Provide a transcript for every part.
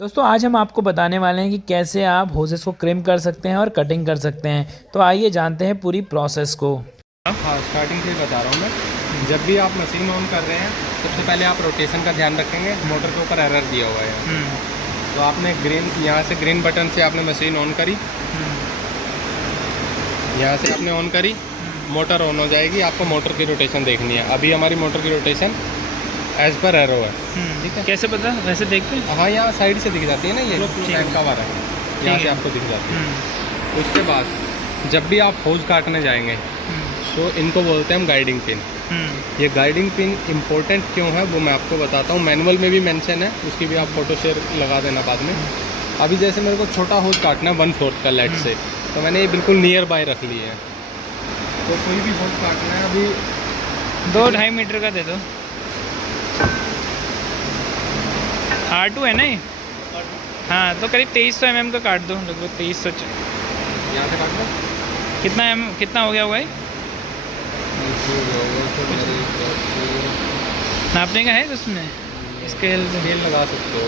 दोस्तों आज हम आपको बताने वाले हैं कि कैसे आप होसेस को क्रिम कर सकते हैं और कटिंग कर सकते हैं। तो आइए जानते हैं पूरी प्रोसेस को। हाँ, स्टार्टिंग से ही बता रहा हूँ मैं। जब भी आप मशीन ऑन कर रहे हैं सबसे पहले आप रोटेशन का ध्यान रखेंगे। मोटर के ऊपर एरर दिया हुआ है, तो आपने ग्रीन यहाँ से ग्रीन बटन से आपने मशीन ऑन करी, यहाँ से आपने ऑन करी, मोटर ऑन हो जाएगी। आपको मोटर की रोटेशन देखनी है। अभी हमारी मोटर की रोटेशन एज पर एरो है। ठीक है, कैसे पता? वैसे देखते हैं। हाँ, यहाँ साइड से दिख जाती है ना, ये टैंक का वाला है, यहाँ से आपको दिख जाती है। उसके बाद जब भी आप होज काटने जाएंगे तो इनको बोलते हैं हम गाइडिंग पिन। ये गाइडिंग पिन इम्पोर्टेंट क्यों है वो मैं आपको बताता हूँ। मैनुअल में भी मेंशन है, उसकी भी आप फोटो शेयर लगा देना बाद में। अभी जैसे मेरे को छोटा होज काटना है 1/4 का लेट से, तो मैंने ये बिल्कुल नियर बाय रख ली है। तो कोई भी होज काटना है अभी 2-2.5 मीटर का दे दो। R2 है ना ये? हाँ, तो करीब 2300 mm का काट दो, लगभग 2300। यहाँ से काट दो। कितना हो गया हुआ है? नापने का है उसमें स्केल लगा सकते हो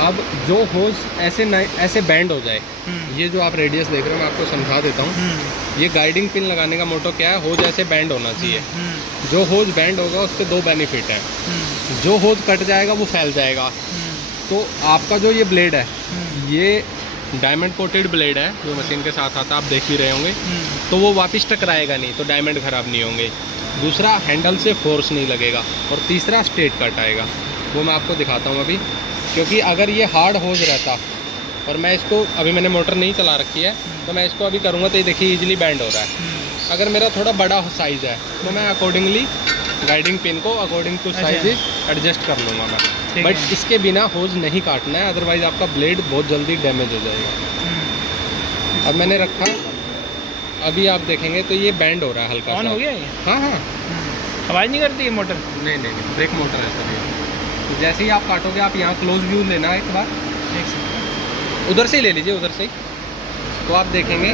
अब जो होज ऐसे बैंड हो जाए, ये जो आप रेडियस देख रहे हो मैं आपको समझा देता हूँ। ये गाइडिंग पिन लगाने का मोटो क्या है, होज ऐसे बैंड होना चाहिए। जो होज बैंड होगा उसके दो बेनिफिट हैं। जो होज कट जाएगा वो फैल जाएगा, तो आपका जो ये ब्लेड है ये डायमंड कोटेड ब्लेड है जो मशीन के साथ आता है, आप देख ही रहे होंगे। तो वो वापस टकराएगा नहीं, तो डायमंड ख़राब नहीं होंगे। दूसरा, हैंडल से फोर्स नहीं लगेगा। और तीसरा, स्ट्रेट कट आएगा। वो मैं आपको दिखाता हूँ अभी। क्योंकि अगर ये हार्ड होज रहता और मैं इसको अभी मैंने मोटर नहीं चला रखी है, तो मैं इसको अभी करूँगा तो ये देखिए ईजिली बैंड हो रहा है। अगर मेरा थोड़ा बड़ा साइज़ है तो मैं अकॉर्डिंगली गाइडिंग पिन को अकॉर्डिंग टू साइज एडजस्ट कर लूँगा मैं। बट इसके बिना होज नहीं काटना है, अदरवाइज़ आपका ब्लेड बहुत जल्दी डैमेज हो जाएगा। अब मैंने रखा, अभी आप देखेंगे तो ये बैंड हो रहा है हल्का। ऑन हो गया ये? हाँ हाँ। आवाज़ नहीं करती है मोटर? नहीं, ब्रेक मोटर है सर ये। तो जैसे ही आप काटोगे, आप यहाँ क्लोज व्यू लेना एक बार, उधर से ही ले लीजिए, उधर से ही। तो आप देखेंगे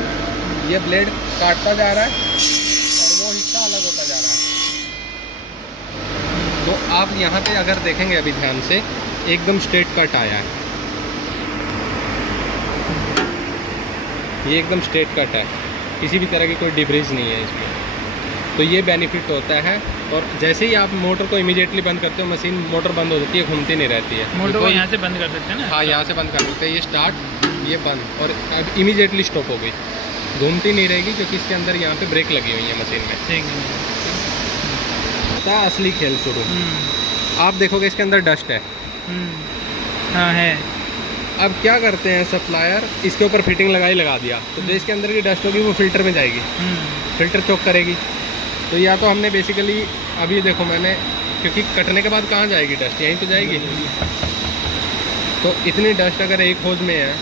ये ब्लेड काटता जा रहा है और वो हिस्सा अलग होता जा रहा है। तो आप यहाँ पे अगर देखेंगे अभी ध्यान से, एकदम स्ट्रेट कट आया है, ये एकदम स्ट्रेट कट है, किसी भी तरह की कोई डिब्रीज नहीं है इसमें। तो ये बेनिफिट होता है। और जैसे ही आप मोटर को इमीडिएटली बंद करते हो, मशीन मोटर बंद हो जाती है, घूमती नहीं रहती है। मोटर को यहाँ से बंद कर देते हैं ना? हाँ, यहाँ से बंद कर देते हैं। ये स्टार्ट, ये बंद, और अब इमीडिएटली स्टॉप हो गई, घूमती नहीं रहेगी क्योंकि इसके अंदर यहाँ पे ब्रेक लगी हुई है मशीन में। ठीक है। असली खेल शुरू। आप देखोगे इसके अंदर डस्ट है। हाँ है। अब क्या करते हैं सप्लायर, इसके ऊपर फिटिंग लगा दिया, तो जो इसके अंदर की डस्ट होगी वो फिल्टर में जाएगी, फिल्टर चोक करेगी। तो या तो हमने बेसिकली अभी देखो मैंने, क्योंकि कटने के बाद कहाँ जाएगी डस्ट, यहीं तो जाएगी। तो इतनी डस्ट अगर एक होज में है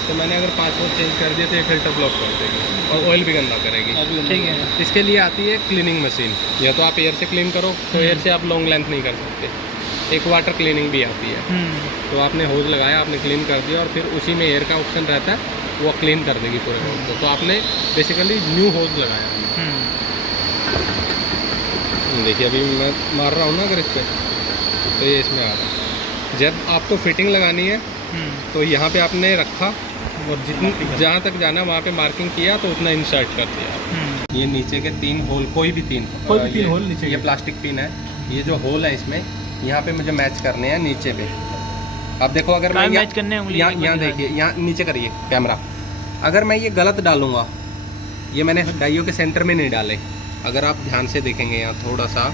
तो मैंने अगर 5 होज चेंज कर दिए तो ये फिल्टर ब्लॉक कर देगी और ऑयल भी गंदा करेगी। ठीक है। इसके लिए आती है क्लीनिंग मशीन। या तो आप एयर से क्लीन करो, तो एयर से आप लॉन्ग लेंथ नहीं कर सकते, एक वाटर क्लीनिंग भी आती है। तो आपने होज लगाया, आपने क्लीन कर दिया, और फिर उसी में एयर का ऑप्शन रहता है, वो क्लीन कर देगी पूरे होज को। तो आपने बेसिकली न्यू होज लगाया। देखिए अभी मैं मार रहा हूँ ना अगर इस पर, तो ये इसमें आ रहा है। जब आपको फिटिंग लगानी है तो यहाँ पे आपने रखा और जितनी जहाँ तक जाना वहाँ पे मार्किंग किया, तो उतना इंसर्ट कर दिया। ये नीचे के 3 होल, कोई भी तीन होल नीचे, ये प्लास्टिक पिन है। ये जो होल है इसमें, यहाँ पे मुझे मैच करने हैं नीचे पे। अब देखो अगर मैं यहाँ देखिए, यहाँ नीचे करिए कैमरा। अगर मैं ये गलत डालूँगा, ये मैंने डाइयों के सेंटर में नहीं डाले, अगर आप ध्यान से देखेंगे यहाँ थोड़ा सा,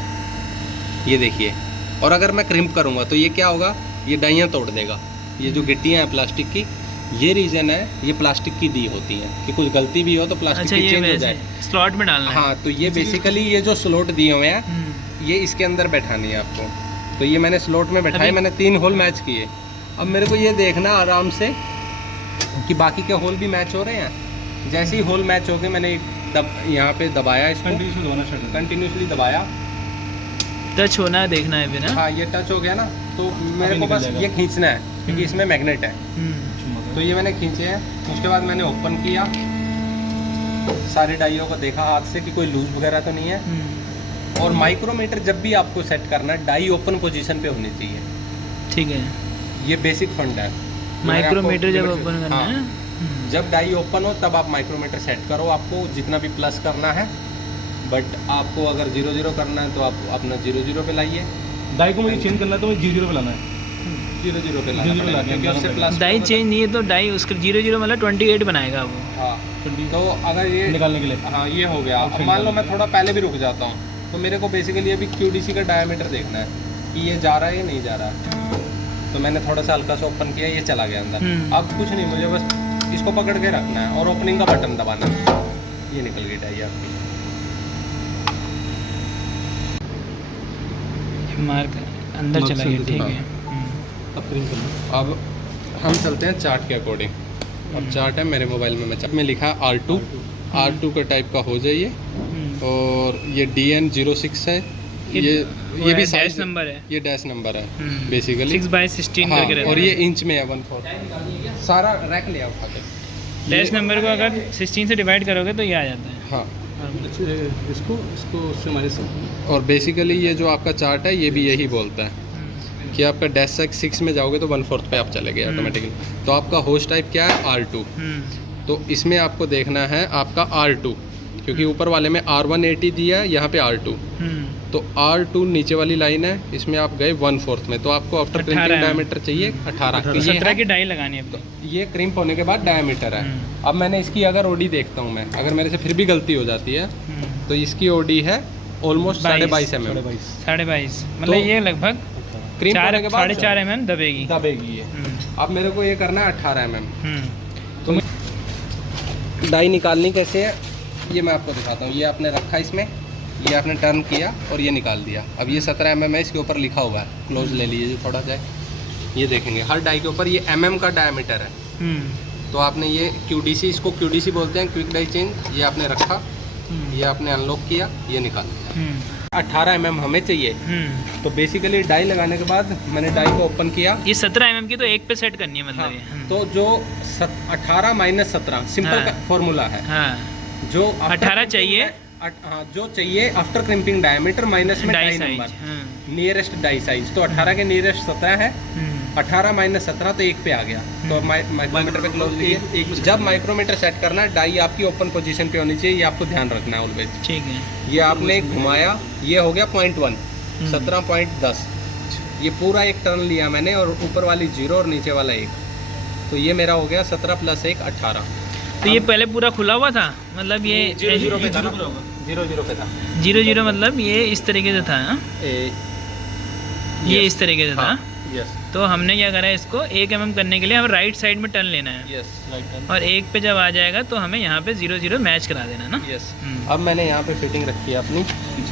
ये देखिए। और अगर मैं क्रिम्प करूँगा तो ये क्या होगा, ये डाइयाँ तोड़ देगा। ये जो गिट्टियाँ हैं प्लास्टिक की, ये रीज़न है, ये प्लास्टिक की दी होती हैं कि कुछ गलती भी हो तो प्लास्टिक की चेंज हो जाए, स्लॉट में डालना है। हाँ, तो ये बेसिकली ये जो स्लॉट दिए हुए हैं, ये इसके अंदर बैठानी है आपको। तो ये मैंने स्लॉट में बैठाई, मैंने 3 होल मैच किए। अब मेरे को ये देखना आराम से कि बाकी के होल भी मैच हो रहे हैं। जैसे ही होल मैच हो गए, मैंने यहाँ पे दबाया, इसको कंटिन्यूसली दबाया, टच होना देखना है बिना। हाँ, ये टच हो गया ना, तो मेरे को बस ये खींचना है क्योंकि इसमें मैग्नेट है। तो ये मैंने खींचे हैं। उसके बाद मैंने ओपन किया, सारे डाइयों को देखा हाथ से कि कोई लूज वगैरह तो नहीं है। और माइक्रोमीटर जब भी आपको सेट करना है, डाई ओपन पोजीशन पे होनी चाहिए। ठीक है। ये बेसिक फंड है। माइक्रोमीटर जब आपको- ओपन करना हाँ, है, जब डाई ओपन हो तब आप माइक्रोमीटर सेट करो, आपको जितना भी प्लस करना है। बट आपको अगर 0-0 करना है तो आप अपना 0-0 पे लाइए। डाई को मुझे चेंज करना है तो मुझे 0 पे लाना है। 0-0 पे 0-0 लाना लाना क्योंकि उससे है। प्लस डाई चेंज नहीं है तो डाई उसका 0-0 मतलब 28 बनाएगा वो। हाँ, तो अगर ये निकालने के लिए हाँ ये हो गया। अब मान लो मैं थोड़ा पहले भी रुक जाता हूँ तो मेरे को बेसिकली अभी QDC का डायमीटर देखना है कि ये जा रहा है या नहीं जा रहा है। तो मैंने थोड़ा सा हल्का सा ओपन किया, ये चला गया अंदर। अब कुछ नहीं, मुझे बस इसको पकड़ के रखना है और ओपनिंग का बटन दबाना है। ये निकल गई डाई आपकी। मार्क अंदर चला गया, ठीक है। अब क्रीम करना। अब हम चलते हैं चार्ट के अकॉर्डिंग। अब चार्ट है मेरे मोबाइल में, मैं चार्ट में लिखा है R2 का टाइप का हो जाइए। और ये DN06 है। ये भी डैश नंबर है, ये डैश नंबर है बेसिकली 6/16 हाँ, करके रहता और है। ये इंच में है 1/4 सारा रैक लिया उठा के। डैश नंबर को अगर 16 से डिवाइड करोगे तो ये आ जाता है। हाँ, इसको उससे माइनस। और बेसिकली ये जो आपका चार्ट है ये भी यही बोलता है कि आपका डैश 6 में जाओगे तो 1/4 पे आप चले गए ऑटोमेटिकली। तो आपका होस्ट टाइप क्या है? R2। तो इसमें आपको देखना है आपका R2, क्योंकि ऊपर वाले में R180 दिया है, यहाँ पे R2। तो R2 नीचे वाली लाइन है, इसमें आप गए 1/4 में। तो आपको आफ्टर 18 क्रिम्पिंग है। डायमीटर चाहिए 18। तो ये 17 है, की डाई लगानी है अब तो। ये क्रिम्प होने के बाद डायमीटर है। अब मैंने इसकी अगर ओडी देखता हूँ मैं, अगर मेरे से फिर भी गलती हो जाती है तो इसकी ओडी है ऑलमोस्ट 22.5 mm। 22.5 मतलब तो ये लगभग क्रिम्प होने के बाद 4.5 mm दबेगी। दबेगी ये। अब मेरे को ये करना है 18 mm। तो डाई निकालनी कैसे है ये मैं आपको दिखाता हूँ। ये आपने रखा इसमें, ये आपने टर्न किया और ये निकाल दिया। अब ये 17 mm है, इसके ऊपर लिखा हुआ है। क्लोज ले लीजिए जो थोड़ा जाए, ये देखेंगे हर डाई के ऊपर ये mm का डायमीटर है। तो आपने ये QDC, इसको QDC बोलते हैं, क्विक डाई चेंज। ये आपने रखा, ये आपने अनलॉक किया, ये निकाल दिया। 18 mm हमें चाहिए। तो बेसिकली डाई लगाने के बाद मैंने डाई को ओपन किया। ये 17 mm की तो एक पे सेट करनी है मतलब हाँ, ये। तो जो 18 - 17 सिंपल हाँ। फॉर्मूला है। हाँ, जो 18 चाहिए, हाँ जो चाहिए आफ्टर क्रिम्पिंग डायमीटर माइनस में die die size. Number, nearest die size. तो 18 के नियरेस्ट 17 है, 18 - 17 तो एक पे आ गया। तो माइक्रोमीटर पे क्लोज लीजिए। जब माइक्रोमीटर सेट करना है, डाई आपकी ओपन पोजीशन पे होनी चाहिए, ये आपको ध्यान रखना है ऑलवेज। ठीक है। ये आपने घुमाया, ये हो गया 0.1, 17.10। ये पूरा एक टर्न लिया मैंने और ऊपर वाली 0 और नीचे वाला 1। तो ये मेरा हो गया 17 + 1 18। तो ये पहले पूरा खुला हुआ था, मतलब ये 0-0 पे था ना? 0-0 पे था। 0-0 मतलब ये इस तरीके से था। हाँ? ये इस तरीके से था। यस तो हमने क्या करा है, इसको 1 mm करने के लिए हमें राइट साइड में टर्न लेना है। यस और 1 पे जब आ जाएगा तो हमें यहाँ पे 0-0 मैच करा देना ना। यस। अब मैंने यहाँ पे फिटिंग रखी है अपनी,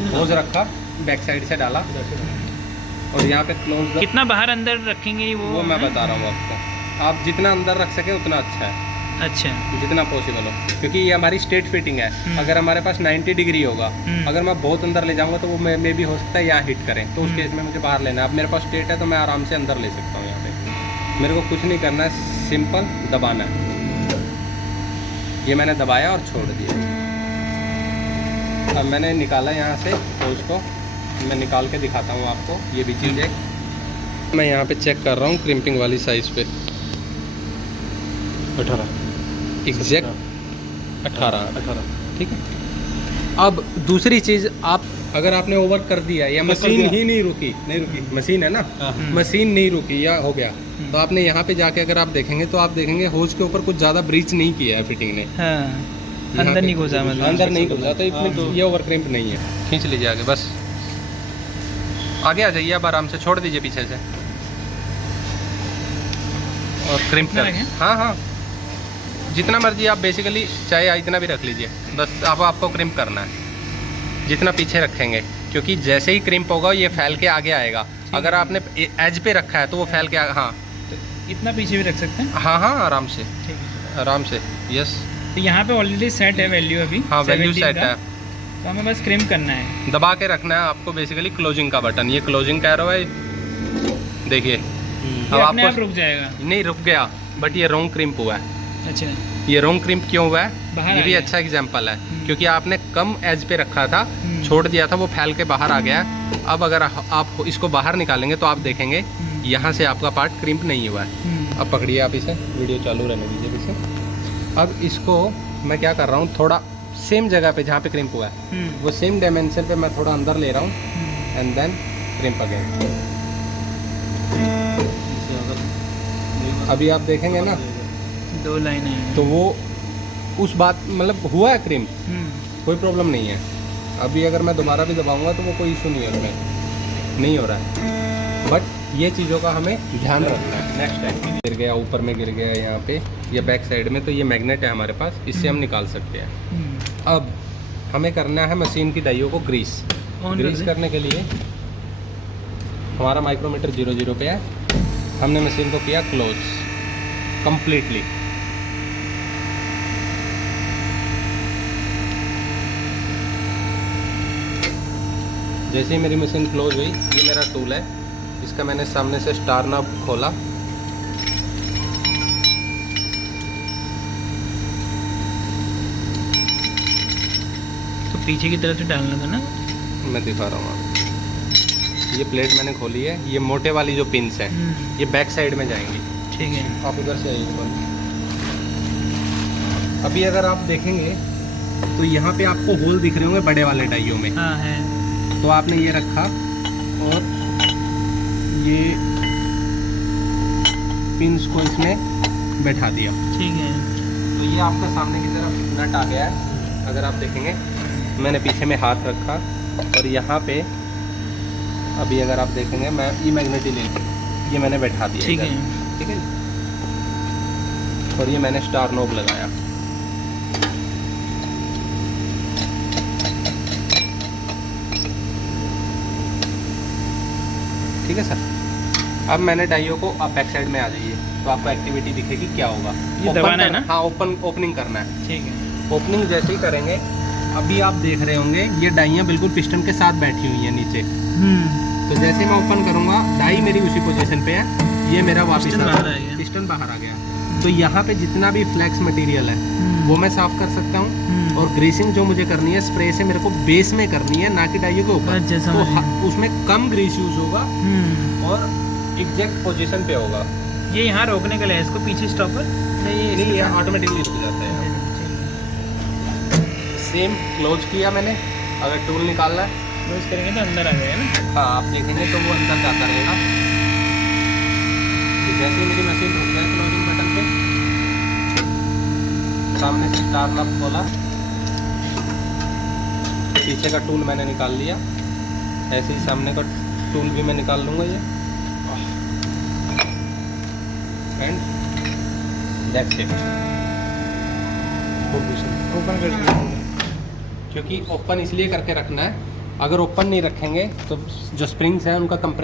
क्लोज रखा, बैक साइड से डाला और यहाँ पे क्लोज। कितना बाहर अंदर रखेंगे वो मैं बता रहा हूँ आपको। आप जितना अंदर रख सके उतना अच्छा है, अच्छा। जितना पॉसिबल हो, क्योंकि ये हमारी स्ट्रेट फिटिंग है। अगर हमारे पास 90 डिग्री होगा, अगर मैं बहुत अंदर ले जाऊंगा तो वो मे भी हो सकता है यहाँ हिट करें। तो उस केस में मुझे बाहर लेना है। अब मेरे पास स्ट्रेट है तो मैं आराम से अंदर ले सकता हूँ। यहाँ पे मेरे को कुछ नहीं करना है, सिंपल दबाना है। ये मैंने दबाया और छोड़ दिया। अब मैंने निकाला यहाँ से होज को, मैं निकाल के दिखाता हूँ आपको। ये भी चीज़ है, मैं यहाँ पे चेक कर रहा हूँ क्रिम्पिंग वाली साइज़ पे 18 एग्जैक्ट 18। ठीक है। अब दूसरी चीज़, आप अगर आपने ओवर कर दिया या मशीन ही नहीं रुकी मशीन है ना, मशीन नहीं रुकी या हो गया, तो आपने यहाँ पे जाके अगर आप देखेंगे तो आप देखेंगे होज के ऊपर कुछ ज़्यादा ब्रीच नहीं किया है फिटिंग ने। हाँ, अंदर नहीं घुसा, मतलब अंदर नहीं घुसा, तो इसमें ये ओवर क्रिम्प नहीं है। खींच लीजिए आगे, बस आगे आ जाइए। अब आराम से छोड़ दीजिए पीछे से और क्रिम्प कर। हाँ हाँ, जितना मर्जी आप बेसिकली चाहे इतना भी रख लीजिए, बस अब आपको क्रिम्प करना है जितना पीछे रखेंगे, क्योंकि जैसे ही क्रिम्प होगा ये फैल के आगे आएगा। अगर आपने एज पे रखा है तो वो फैल के हाँ, तो इतना पीछे भी रख सकते हैं। हाँ हाँ, आराम से, ठीक है। आराम से। यस, तो यहाँ पे ऑलरेडी सेट है वैल्यू अभी। हाँ वैल्यू 17 सेट का। है। तो हमें बस क्रिम्प करना है, दबा के रखना है आपको बेसिकली क्लोजिंग का बटन। ये क्लोजिंग कह रहा है, देखिए अब ये अपने आप आपको रुक जाएगा। नहीं रुक गया, बट ये रोंग क्रिम्प हुआ है। अच्छा, ये रोंग क्रिम्प क्यों हुआ बाहर है? ये आ भी गया। अच्छा एग्जांपल है, क्योंकि आपने कम एज पे रखा था, छोड़ दिया था, वो फैल के बाहर आ गया। अब अगर आप इसको बाहर निकालेंगे तो आप देखेंगे यहाँ से आपका पार्ट क्रिम्प नहीं हुआ है। अब पकड़िए आप इसे, वीडियो चालू रहने दीजिए इसे। अब इसको मैं क्या कर रहा हूँ, थोड़ा सेम जगह पे जहाँ पे क्रिम्प हुआ है वो सेम डायमेंशन पे मैं थोड़ा अंदर ले रहा हूँ एंड देन क्रिम्प अगेन। अभी आप देखेंगे ना 2 लाइनें हैं। तो वो उस बात मतलब हुआ है क्रिम्प, कोई प्रॉब्लम नहीं है। अभी अगर मैं दोबारा भी दबाऊंगा तो वो कोई इशू नहीं है, उसमें नहीं हो रहा है। बट ये चीज़ों का हमें ध्यान रखना है नेक्स्ट टाइम। गिर गया, ऊपर में गिर गया यहाँ पे या बैक साइड में, तो ये मैग्नेट है हमारे पास, इससे हम निकाल सकते हैं। अब हमें करना है मशीन की डाइयों को ग्रीस। ग्रीस करने के लिए हमारा माइक्रोमीटर 00 पे है। हमने मशीन को किया क्लोज कंप्लीटली। जैसे ही मेरी मशीन क्लोज हुई, ये मेरा टूल है, इसका मैंने सामने से स्टार नॉब खोला, तो पीछे की तरफ से डालना था ना, मैं दिखा रहा हूँ आपको। ये प्लेट मैंने खोली है, ये मोटे वाली जो पिन्स हैं ये बैक साइड में जाएंगी। ठीक है। आप इधर से आइए। अभी अगर आप देखेंगे तो यहाँ पे आपको होल दिख रहे होंगे बड़े वाले डाइयों में। हाँ है। तो आपने ये रखा और ये पिन्स को इसमें बैठा दिया। ठीक है। तो ये आपका सामने की तरफ नट आ गया है। अगर आप देखेंगे मैंने पीछे में हाथ रखा और यहाँ पे अभी अगर आप देखेंगे मैं ये मैग्नेट ले ये मैंने बैठा दिया। ठीक है। ठीक है। और ये मैंने स्टार नॉब लगाया। ठीक है सर। अब मैंने डाइयों को आप बैक साइड में आ जाइए तो आपको एक्टिविटी दिखेगी क्या होगा। ये दबाना है ना? हाँ, ओपनिंग करना है। ठीक है। ओपनिंग जैसे ही करेंगे, अभी आप देख रहे होंगे ये डाइयाँ बिल्कुल पिस्टन के साथ बैठी हुई हैं नीचे। तो जैसे मैं ओपन करूँगा, डाई मेरी उसी पोजीशन पे है, ये मेरा वापस पिस्टन बाहर आ गया। तो यहाँ पे जितना भी फ्लैक्स मटेरियल है वो मैं साफ कर सकता हूँ। और ग्रीसिंग जो मुझे करनी है स्प्रे से मेरे को बेस में करनी है, ना कि डाइयों के ऊपर। तो उसमें कम ग्रीस यूज होगा और एग्जैक्ट पोजीशन पे होगा। ये यहाँ रोकने के लिए है, इसको पीछे स्टॉपर नहीं, ये ऑटोमेटिकली रुक जाता है। सेम क्लोज किया मैंने। अगर टूल निकालना है क्लोज करेंगे तो अंदर आ जाएगा ना। हाँ, आप देखेंगे तो वो अंदर जाता रहेगा। तो जैसे ही मेरी मशीन रुक जाए क्लोजिंग बटन पे, सामने से स्टार नॉब खोला, पीछे का टूल मैंने निकाल लिया। ऐसे ही सामने का टूल भी मैं निकाल लूँगा ये। And that's it. ओपन कर दिया। क्योंकि ओपन इसलिए करके रखना है, अगर ओपन नहीं रखेंगे तो जो स्प्रिंग्स हैं उनका कंप्रेस